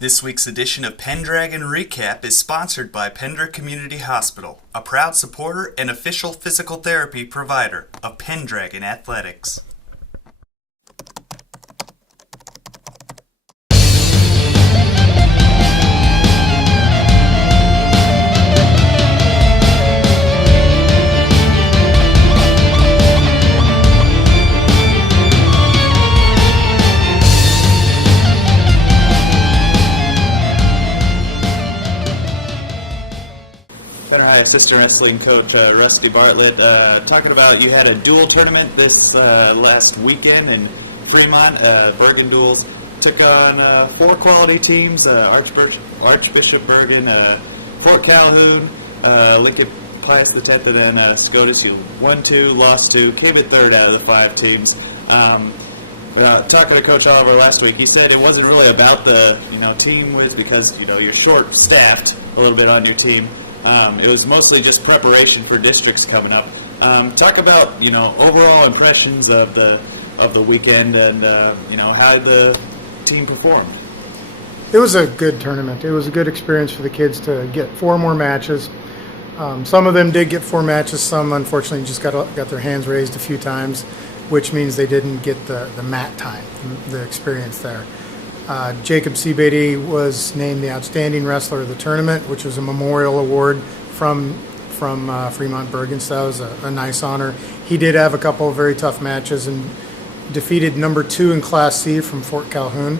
This week's edition of Pendragon Recap is sponsored by Pendra Community Hospital, a proud supporter and official physical therapy provider of Pendragon Athletics. Assistant wrestling coach Rusty Bartlett, talking about you had a dual tournament this last weekend in Fremont. Bergen duels took on four quality teams: Archbishop Bergen, Fort Calhoun, Lincoln Pius X, and then Scotus. You won two, lost two, came in third out of the five teams. Talking to Coach Oliver last week, he said it wasn't really about the team wins because you're short staffed a little bit on your team. It was mostly just preparation for districts coming up. Talk about overall impressions of the weekend and how the team performed. It was a good tournament. It was a good experience for the kids to get four more matches. Some of them did get four matches. Some unfortunately just got their hands raised a few times, which means they didn't get the mat time, the experience there. Jacob Seabeatty was named the Outstanding Wrestler of the Tournament, which was a memorial award from Fremont Bergen, so that was a nice honor. He did have a couple of very tough matches and defeated number 2 in Class C from Fort Calhoun.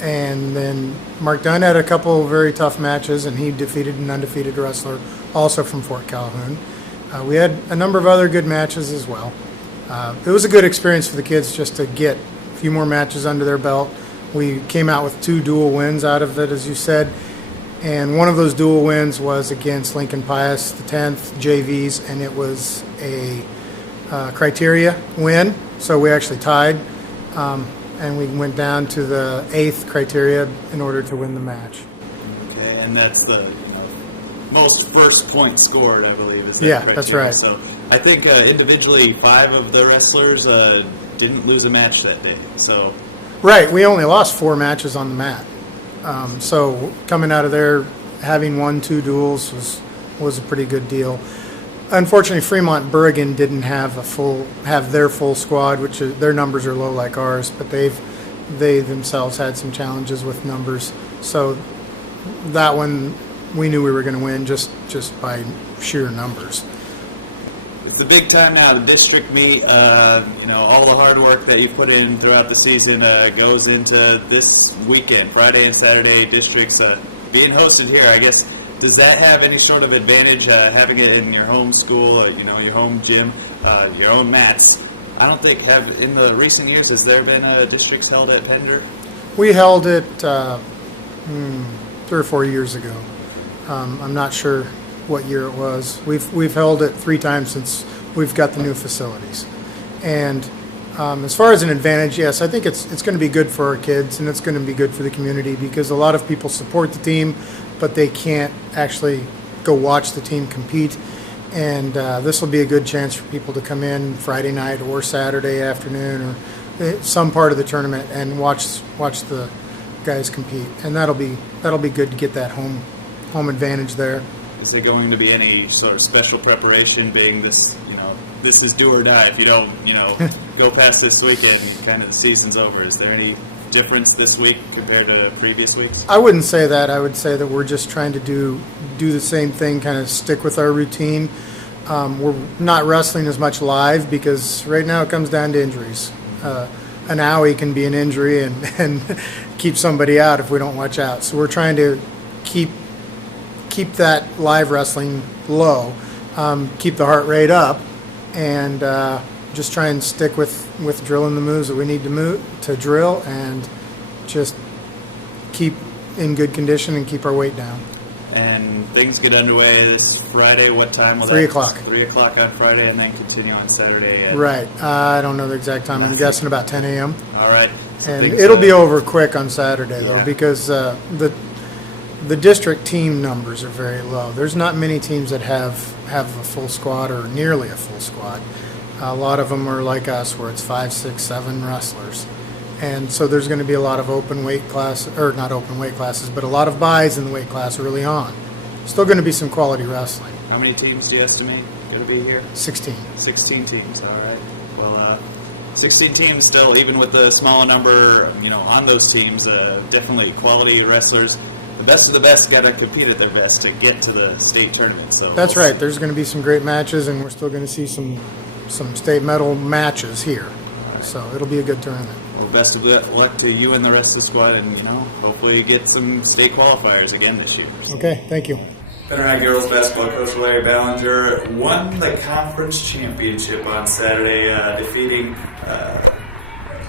And then Mark Dunn had a couple of very tough matches, and he defeated an undefeated wrestler also from Fort Calhoun. We had a number of other good matches as well. It was a good experience for the kids just to get few more matches under their belt. We came out with 2 dual wins out of it, as you said, and one of those dual wins was against Lincoln Pius X JVs, and it was a criteria win, so we actually tied, and we went down to the 8th criteria in order to win the match. Okay, and that's the most first point scored, I believe, is that criteria. That's right. So I think individually 5 of the wrestlers didn't lose a match that day. So right, we only lost 4 matches on the mat. So coming out of there, having won 2 duels was a pretty good deal. Unfortunately, Fremont Bergen didn't have their full squad, which their numbers are low like ours, but they themselves had some challenges with numbers. So that one we knew we were going to win just by sheer numbers. It's a big time now, the district meet. All the hard work that you've put in throughout the season goes into this weekend, Friday and Saturday districts being hosted here. I guess, does that have any sort of advantage, having it in your home school, your home gym, your own mats? I don't think, in the recent years, has there been districts held at Pender? We held it 3 or 4 years ago. I'm not sure what year it was. We've held it 3 times since we've got the new facilities. And as far as an advantage, yes, I think it's going to be good for our kids, and it's going to be good for the community because a lot of people support the team, but they can't actually go watch the team compete. And this will be a good chance for people to come in Friday night or Saturday afternoon or some part of the tournament and watch the guys compete. And that'll be good to get that home advantage there. Is there going to be any sort of special preparation, being this is do or die? If you don't, go past this weekend, kind of the season's over. Is there any difference this week compared to previous weeks? I wouldn't say that. I would say that we're just trying to do the same thing, kind of stick with our routine. We're not wrestling as much live because right now it comes down to injuries. An owie can be an injury and keep somebody out if we don't watch out. So we're trying to keep that live wrestling low, keep the heart rate up, and just try and stick with drilling the moves that we need to drill, and just keep in good condition and keep our weight down. And things get underway this Friday. What time will 3 that? o'clock. 3 o'clock on Friday, and then continue on Saturday. Right. I don't know the exact time. I'm guessing about 10 a.m. All right. So and it'll be over quick on Saturday, though, because the district team numbers are very low. There's not many teams that have a full squad or nearly a full squad. A lot of them are like us, where it's 5, 6, 7 wrestlers. And so there's going to be a lot of open weight classes, or not open weight classes, but a lot of buys in the weight class early on. Still going to be some quality wrestling. How many teams do you estimate going to be here? 16. 16 teams, all right. Well, 16 teams still, even with the smaller number, on those teams, definitely quality wrestlers. The best of the best got to compete at their best to get to the state tournament. So that's right. There's going to be some great matches, and we're still going to see some state medal matches here. So it'll be a good tournament. Well, best of luck to you and the rest of the squad, and hopefully you get some state qualifiers again this year. So. Okay, thank you. Pendragon girls basketball coach Larry Ballinger won the conference championship on Saturday, defeating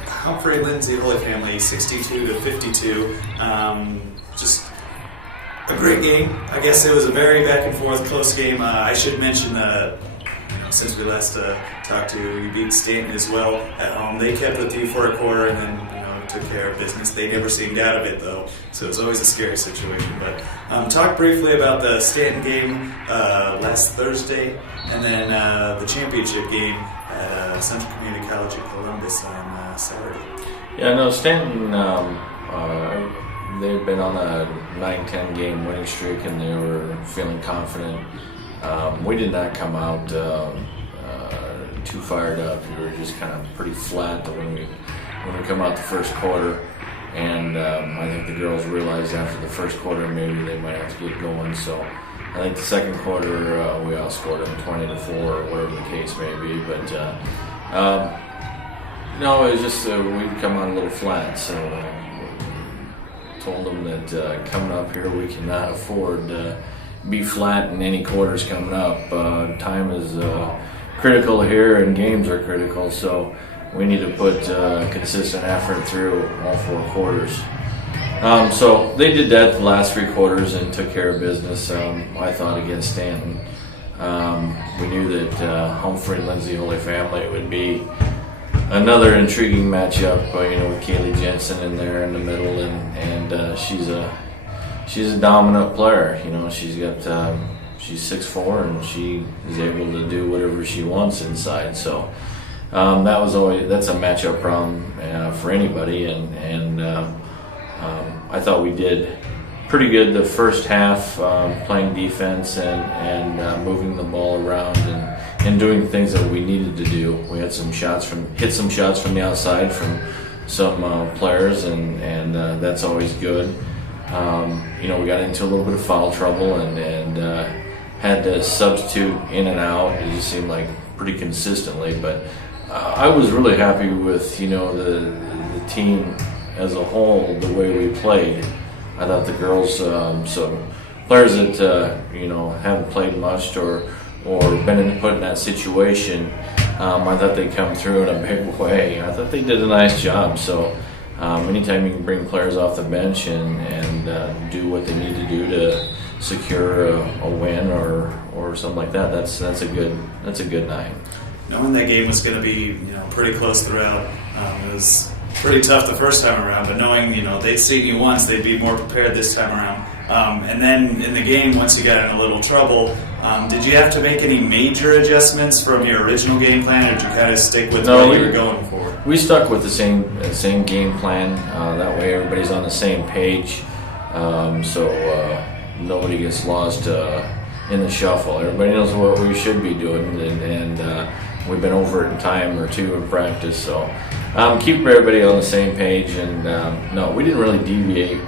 Humphrey Lindsay Holy Family 62-52. Just a great game. I guess it was a very back and forth, close game. I should mention since we last talked to you, beat Stanton as well at home. They kept with you for a quarter and then took care of business. They never seemed out of it though, so it was always a scary situation. But talk briefly about the Stanton game last Thursday, and then the championship game at Central Community College in Columbus on Saturday. Yeah, no, Stanton. They've been on a 9-10 game winning streak, and they were feeling confident. We did not come out too fired up. We were just kind of pretty flat when we come out the first quarter, and I think the girls realized after the first quarter maybe they might have to get going. So I think the second quarter we outscored them 20-4 or whatever the case may be. But no, it was just we'd come out a little flat. So told them that coming up here we cannot afford to be flat in any quarters coming up. Time is critical here, and games are critical, so we need to put consistent effort through all 4 quarters. So they did that the last 3 quarters and took care of business, I thought, against Stanton. We knew that Humphrey and Lindsay Holy Family would be another intriguing matchup, with Kaylee Jensen in there in the middle, and she's a dominant player. She's 6'4", and she is able to do whatever she wants inside. So that's a matchup problem for anybody, and I thought we did pretty good the first half, playing defense and moving the ball around and doing things that we needed to do. We had hit some shots from the outside from some players, and that's always good. We got into a little bit of foul trouble and had to substitute in and out. It just seemed like pretty consistently, but I was really happy with the team as a whole, the way we played. I thought the girls, so players that haven't played much or been put in that situation, I thought they come through in a big way. I thought they did a nice job. So anytime you can bring players off the bench and do what they need to do to secure a win or something like that, that's a good night. Knowing that game was going to be pretty close throughout, it was pretty tough the first time around. But knowing they'd seen you once, they'd be more prepared this time around. And then in the game, once you got in a little trouble, did you have to make any major adjustments from your original game plan, or did you kind of stick with what you were going for? We stuck with the same game plan. That way, everybody's on the same page, so nobody gets lost in the shuffle. Everybody knows what we should be doing, and we've been over it in time or two in practice. So keep everybody on the same page, and no, we didn't really deviate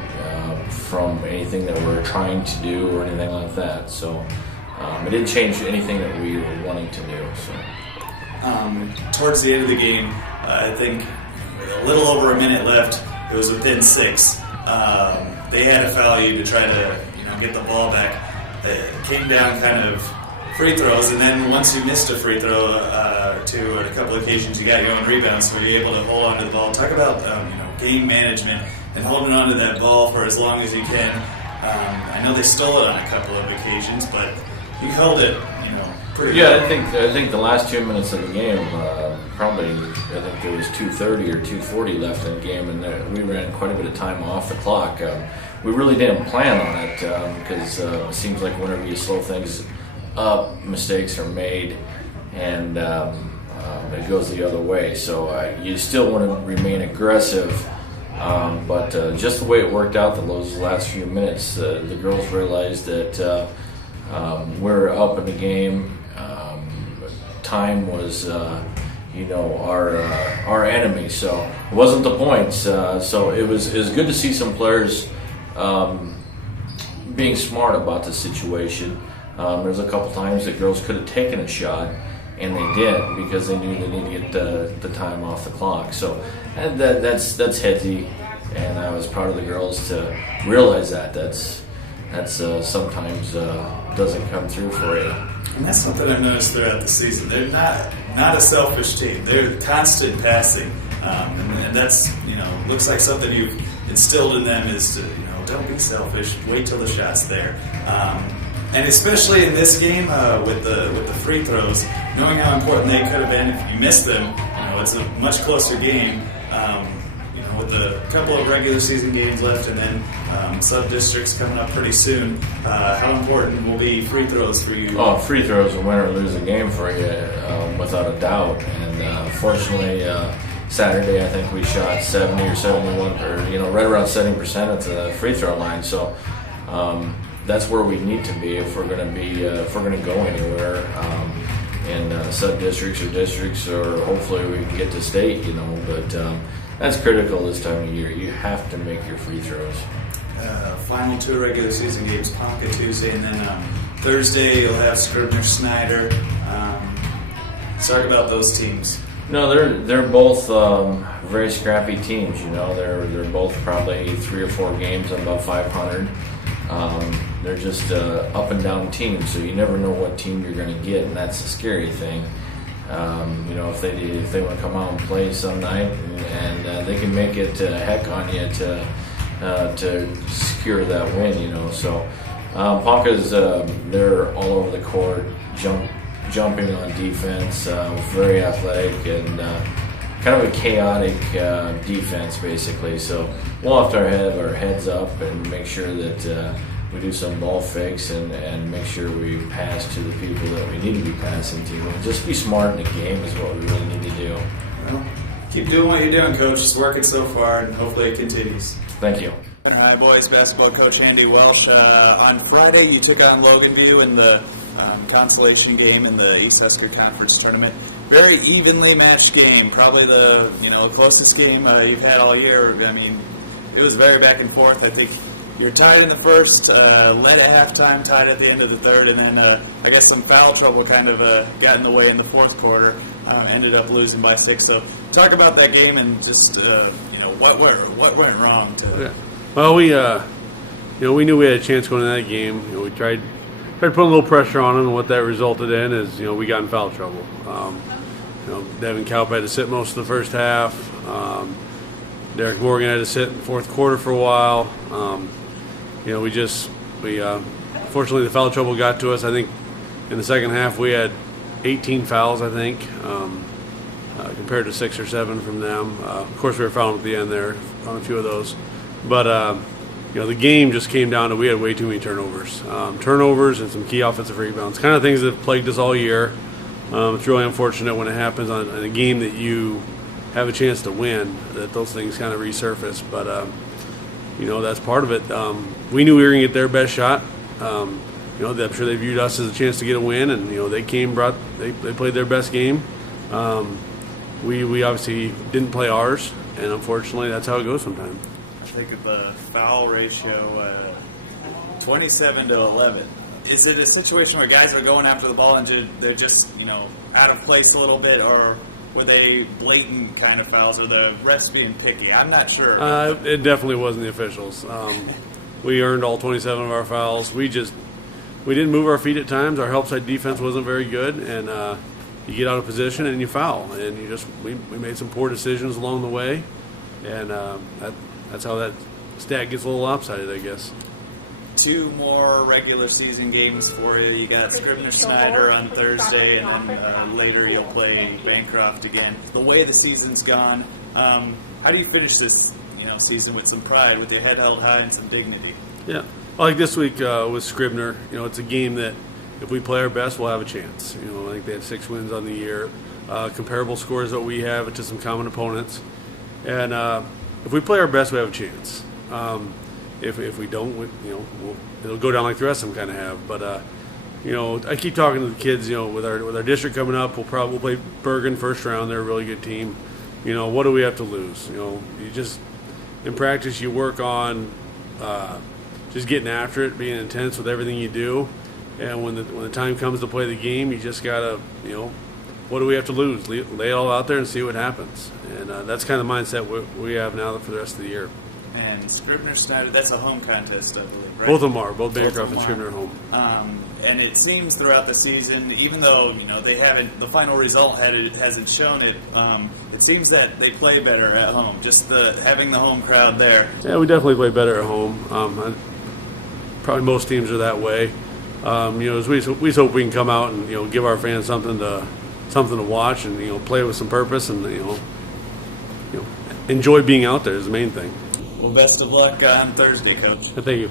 from anything that we were trying to do or anything like that. So it didn't change anything that we were wanting to do. So. Towards the end of the game, I think a little over a minute left. It was within 6. They had to foul you to try to get the ball back. It came down kind of free throws, and then once you missed a free throw or two on a couple of occasions, you got your own rebounds, so you're able to hold on to the ball. Talk about game management and holding on to that ball for as long as you can. I know they stole it on a couple of occasions, but you held it, pretty good. Yeah, I think the last 2 minutes of the game, probably I think there was 2:30 or 2:40 left in the game, and we ran quite a bit of time off the clock. We really didn't plan on it because it seems like whenever you slow things up, mistakes are made, and it goes the other way. So you still want to remain aggressive, but just the way it worked out those last few minutes, the girls realized that we're up in the game. Time was, our enemy. So it wasn't the points. So it was good to see some players being smart about the situation. There's a couple times that girls could have taken a shot, and they did because they knew they needed to get the time off the clock. So that's headsy, and I was proud of the girls to realize that. That's sometimes doesn't come through for you. And that's something I've noticed throughout the season. They're not a selfish team. They're constant passing, and that's looks like something you've instilled in them is to don't be selfish. Wait till the shot's there. And especially in this game with the free throws, knowing how important they could have been if you missed them, it's a much closer game. With a couple of regular season games left and then sub-districts coming up pretty soon, how important will be free throws for you? Oh, free throws will win or lose a game for you, without a doubt. And fortunately, Saturday I think we shot 70 or 71, or right around 70% at the free throw line. So that's where we need to be if we're going to go anywhere in sub districts or districts, or hopefully we can get to state. But that's critical this time of year. You have to make your free throws. Final two regular season games, Ponca Tuesday, and then Thursday you'll have Scribner Snyder. Talk about those teams. No, they're both very scrappy teams. They're both probably 3 or 4 games above 500. They're just up and down teams, so you never know what team you're going to get, and that's the scary thing. If they want to come out and play some night, and they can make it heck on you to secure that win. So Ponca's they're all over the court, jumping on defense, very athletic and kind of a chaotic defense basically. So we'll have to have our heads up and make sure that we do some ball fakes and make sure we pass to the people that we need to be passing to. And just be smart in the game is what we really need to do. Well, keep doing what you're doing, Coach. It's working so far, and hopefully it continues. Thank you. Hi, boys basketball coach Andy Welsh. On Friday, you took on Logan View in the consolation game in the East Husker Conference Tournament. Very evenly matched game, probably the closest game you've had all year. I mean, it was very back and forth. I think you're tied in the first, led at halftime, tied at the end of the third, and then I guess some foul trouble kind of got in the way in the fourth quarter. Ended up losing by 6. So talk about that game and just what went wrong. Yeah. Well, we knew we had a chance going into that game. We tried putting a little pressure on them, and what that resulted in is we got in foul trouble. Devin Kaup had to sit most of the first half. Derek Morgan had to sit in the fourth quarter for a while. Fortunately the foul trouble got to us. I think in the second half we had 18 fouls, I think, compared to 6 or 7 from them. Of course we were fouling at the end there on a few of those. But, the game just came down to we had way too many turnovers. Turnovers and some key offensive rebounds, kind of things that have plagued us all year. It's really unfortunate when it happens on a game that you have a chance to win, that those things kind of resurface. But, that's part of it. We knew we were going to get their best shot. I'm sure they viewed us as a chance to get a win, and, they played their best game. We obviously didn't play ours, and unfortunately that's how it goes sometimes. I think of the foul ratio 27-11. Is it a situation where guys are going after the ball and they're just out of place a little bit, or were they blatant kind of fouls, or the refs being picky? I'm not sure. It definitely wasn't the officials. We earned all 27 of our fouls. We didn't move our feet at times. Our help side defense wasn't very good, and you get out of position and you foul, and we made some poor decisions along the way, and that's how that stat gets a little lopsided, I guess. 2 more regular season games for you. You got Scribner Snyder on Thursday, and then later you'll play Bancroft again. The way the season's gone, how do you finish this season with some pride, with your head held high and some dignity? Yeah, like this week with Scribner, it's a game that if we play our best, we'll have a chance. I think they have 6 wins on the year. comparable scores that we have to some common opponents. And if we play our best, we have a chance. If we don't, it'll go down like the rest of them kind of have. But I keep talking to the kids. With our district coming up, we'll play Bergen first round. They're a really good team. What do we have to lose? You just in practice you work on just getting after it, being intense with everything you do. And when the time comes to play the game, you just gotta what do we have to lose? Lay it all out there and see what happens. And that's kind of the mindset we have now for the rest of the year. And Scribner Snyder, that's a home contest, I believe, right? Both of them are. Both Both Bancroft of and them Scribner are. are home. And it seems throughout the season, even though they haven't, the final result hasn't shown it. It seems that they play better at home. Just having the home crowd there. Yeah, we definitely play better at home. Probably most teams are that way. As we just hope we can come out and give our fans something to watch and play with some purpose and enjoy being out there is the main thing. Well, best of luck on Thursday, Coach. Thank you.